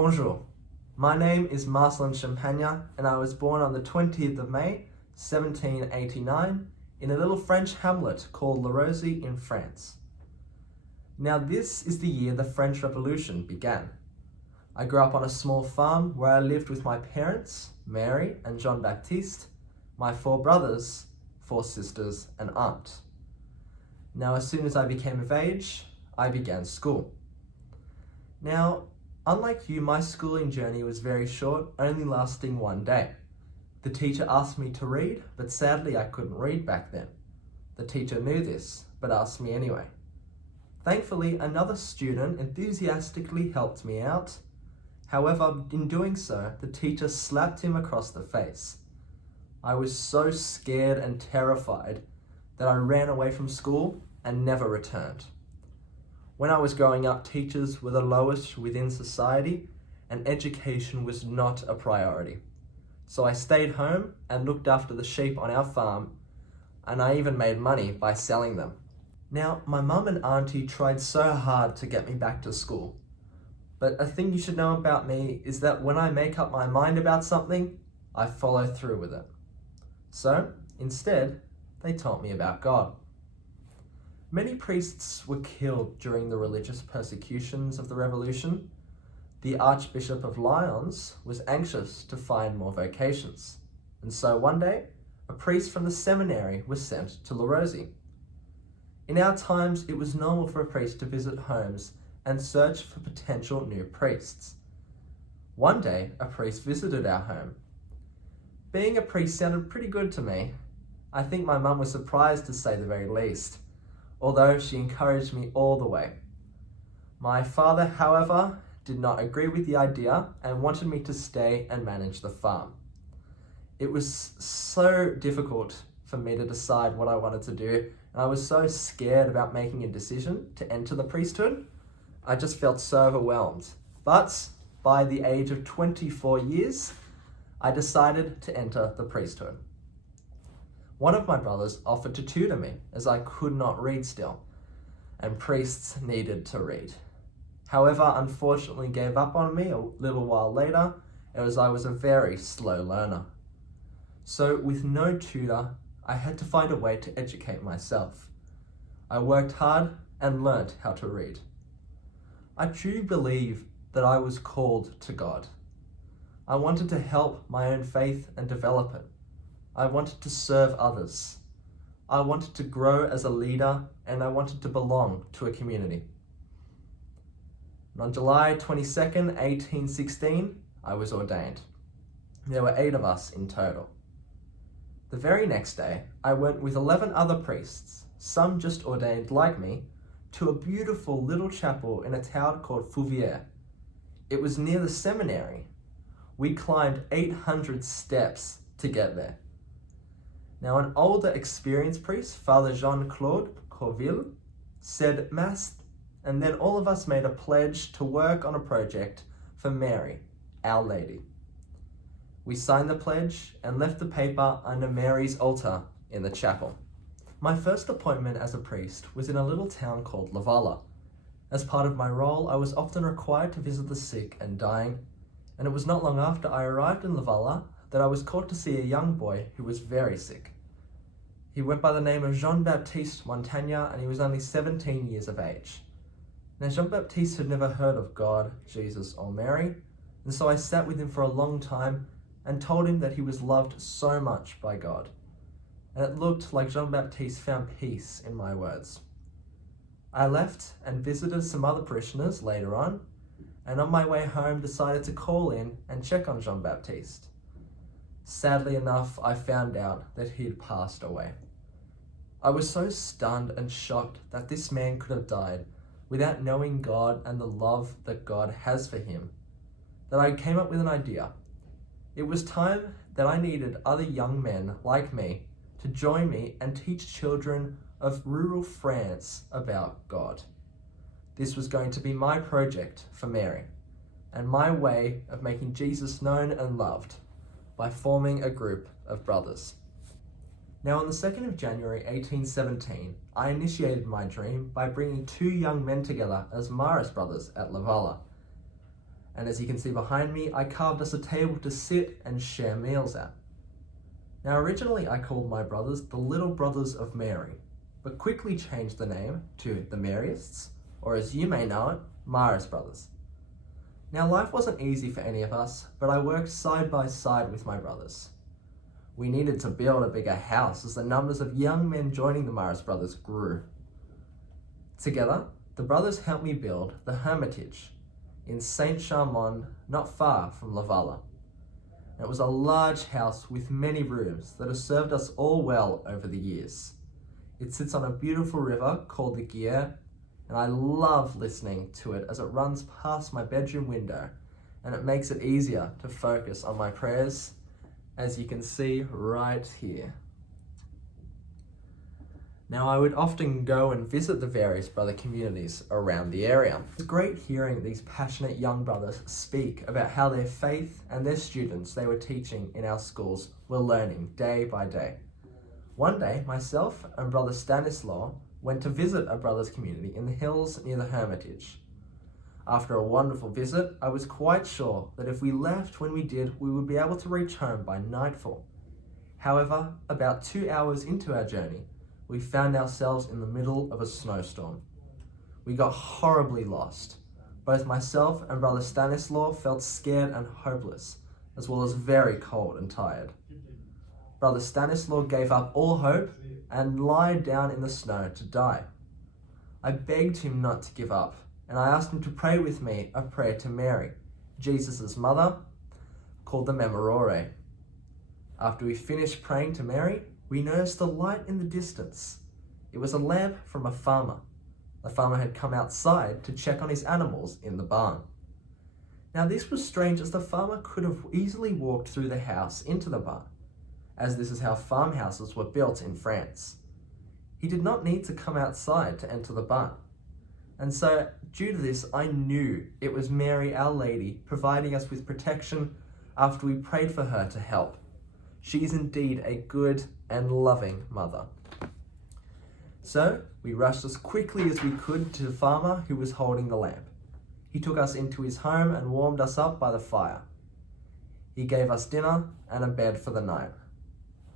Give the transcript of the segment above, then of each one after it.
Bonjour, my name is Marcellin Champagnat and I was born on the 20th of May, 1789 in a little French hamlet called La Rosey in France. Now this is the year the French Revolution began. I grew up on a small farm where I lived with my parents, Mary and Jean-Baptiste, my 4 brothers, 4 sisters and aunt. Now as soon as I became of age, I began school. Now, unlike you, my schooling journey was very short, only lasting 1 day. The teacher asked me to read, but sadly I couldn't read back then. The teacher knew this, but asked me anyway. Thankfully, another student enthusiastically helped me out. However, in doing so, the teacher slapped him across the face. I was so scared and terrified that I ran away from school and never returned. When I was growing up, teachers were the lowest within society and education was not a priority. So I stayed home and looked after the sheep on our farm, and I even made money by selling them. Now, my mum and auntie tried so hard to get me back to school. But a thing you should know about me is that when I make up my mind about something, I follow through with it. So, instead, they taught me about God. Many priests were killed during the religious persecutions of the Revolution. The Archbishop of Lyons was anxious to find more vocations. And so one day, a priest from the seminary was sent to La Rosey. In our times, it was normal for a priest to visit homes and search for potential new priests. One day, a priest visited our home. Being a priest sounded pretty good to me. I think my mum was surprised, to say the very least, although she encouraged me all the way. My father, however, did not agree with the idea and wanted me to stay and manage the farm. It was so difficult for me to decide what I wanted to do, and I was so scared about making a decision to enter the priesthood. I just felt so overwhelmed. But by the age of 24 years, I decided to enter the priesthood. One of my brothers offered to tutor me as I could not read still, and priests needed to read. However, unfortunately gave up on me a little while later as I was a very slow learner. So with no tutor, I had to find a way to educate myself. I worked hard and learnt how to read. I truly believe that I was called to God. I wanted to help my own faith and develop it. I wanted to serve others. I wanted to grow as a leader, and I wanted to belong to a community. And on July 22nd, 1816, I was ordained. There were 8 of us in total. The very next day, I went with 11 other priests, some just ordained like me, to a beautiful little chapel in a town called Fouviers. It was near the seminary. We climbed 800 steps to get there. Now, an older experienced priest, Father Jean-Claude Corville, said Mass, and then all of us made a pledge to work on a project for Mary, Our Lady. We signed the pledge and left the paper under Mary's altar in the chapel. My first appointment as a priest was in a little town called Lavala. As part of my role, I was often required to visit the sick and dying, and it was not long after I arrived in Lavala that I was called to see a young boy who was very sick. He went by the name of Jean-Baptiste Montagnat, and he was only 17 years of age. Now, Jean-Baptiste had never heard of God, Jesus, or Mary, and so I sat with him for a long time and told him that he was loved so much by God. And it looked like Jean-Baptiste found peace in my words. I left and visited some other parishioners later on, and on my way home decided to call in and check on Jean-Baptiste. Sadly enough, I found out that he had passed away. I was so stunned and shocked that this man could have died without knowing God and the love that God has for him, that I came up with an idea. It was time that I needed other young men like me to join me and teach children of rural France about God. This was going to be my project for Mary, and my way of making Jesus known and loved by forming a group of brothers. Now, on the 2nd of January 1817, I initiated my dream by bringing 2 young men together as Maris brothers at Lavala. And as you can see behind me, I carved us a table to sit and share meals at. Now originally I called my brothers the Little Brothers of Mary, but quickly changed the name to the Maryists, or as you may know it, Maris Brothers. Now life wasn't easy for any of us, but I worked side by side with my brothers. We needed to build a bigger house as the numbers of young men joining the Maris Brothers grew. Together, the brothers helped me build the Hermitage in Saint-Chamond, not far from Laval. It was a large house with many rooms that have served us all well over the years. It sits on a beautiful river called the Guiers, and I love listening to it as it runs past my bedroom window, and it makes it easier to focus on my prayers, as you can see right here. Now I would often go and visit the various brother communities around the area. It's great hearing these passionate young brothers speak about how their faith and their students they were teaching in our schools were learning day by day. One day, myself and Brother Stanislaw went to visit a brothers community in the hills near the Hermitage. After a wonderful visit, I was quite sure that if we left when we did, we would be able to reach home by nightfall. However, about 2 hours into our journey, we found ourselves in the middle of a snowstorm. We got horribly lost. Both myself and Brother Stanislaw felt scared and hopeless, as well as very cold and tired. Brother Stanislaw gave up all hope and lied down in the snow to die. I begged him not to give up, and I asked him to pray with me a prayer to Mary, Jesus' mother, called the Memorare. After we finished praying to Mary, we noticed a light in the distance. It was a lamp from a farmer. The farmer had come outside to check on his animals in the barn. Now this was strange, as the farmer could have easily walked through the house into the barn, as this is how farmhouses were built in France. He did not need to come outside to enter the barn. And so, due to this, I knew it was Mary, Our Lady, providing us with protection after we prayed for her to help. She is indeed a good and loving mother. So, we rushed as quickly as we could to the farmer who was holding the lamp. He took us into his home and warmed us up by the fire. He gave us dinner and a bed for the night.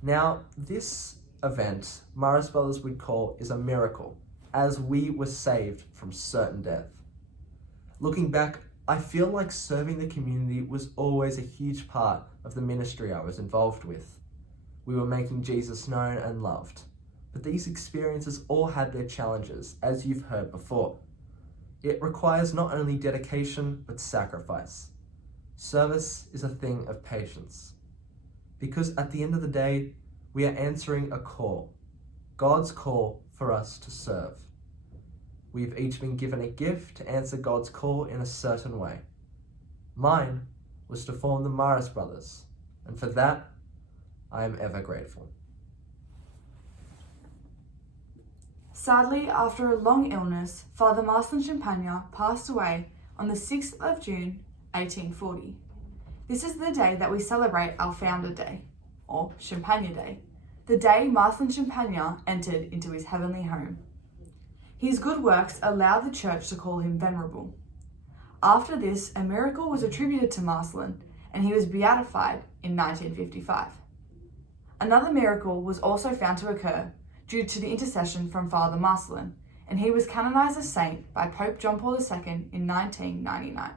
Now, this event, Maris Brothers would call, is a miracle, as we were saved from certain death. Looking back, I feel like serving the community was always a huge part of the ministry I was involved with. We were making Jesus known and loved, but these experiences all had their challenges, as you've heard before. It requires not only dedication, but sacrifice. Service is a thing of patience, because at the end of the day, we are answering a call, God's call for us to serve. We've each been given a gift to answer God's call in a certain way. Mine was to form the Maris Brothers, and for that, I am ever grateful. Sadly, after a long illness, Father Marcellin Champagnat passed away on the 6th of June, 1840. This is the day that we celebrate our Founder Day, or Champagnat Day, the day Marcellin Champagnat entered into his heavenly home. His good works allowed the church to call him venerable. After this, a miracle was attributed to Marcellin, and he was beatified in 1955. Another miracle was also found to occur due to the intercession from Father Marcellin, and he was canonized as saint by Pope John Paul II in 1999.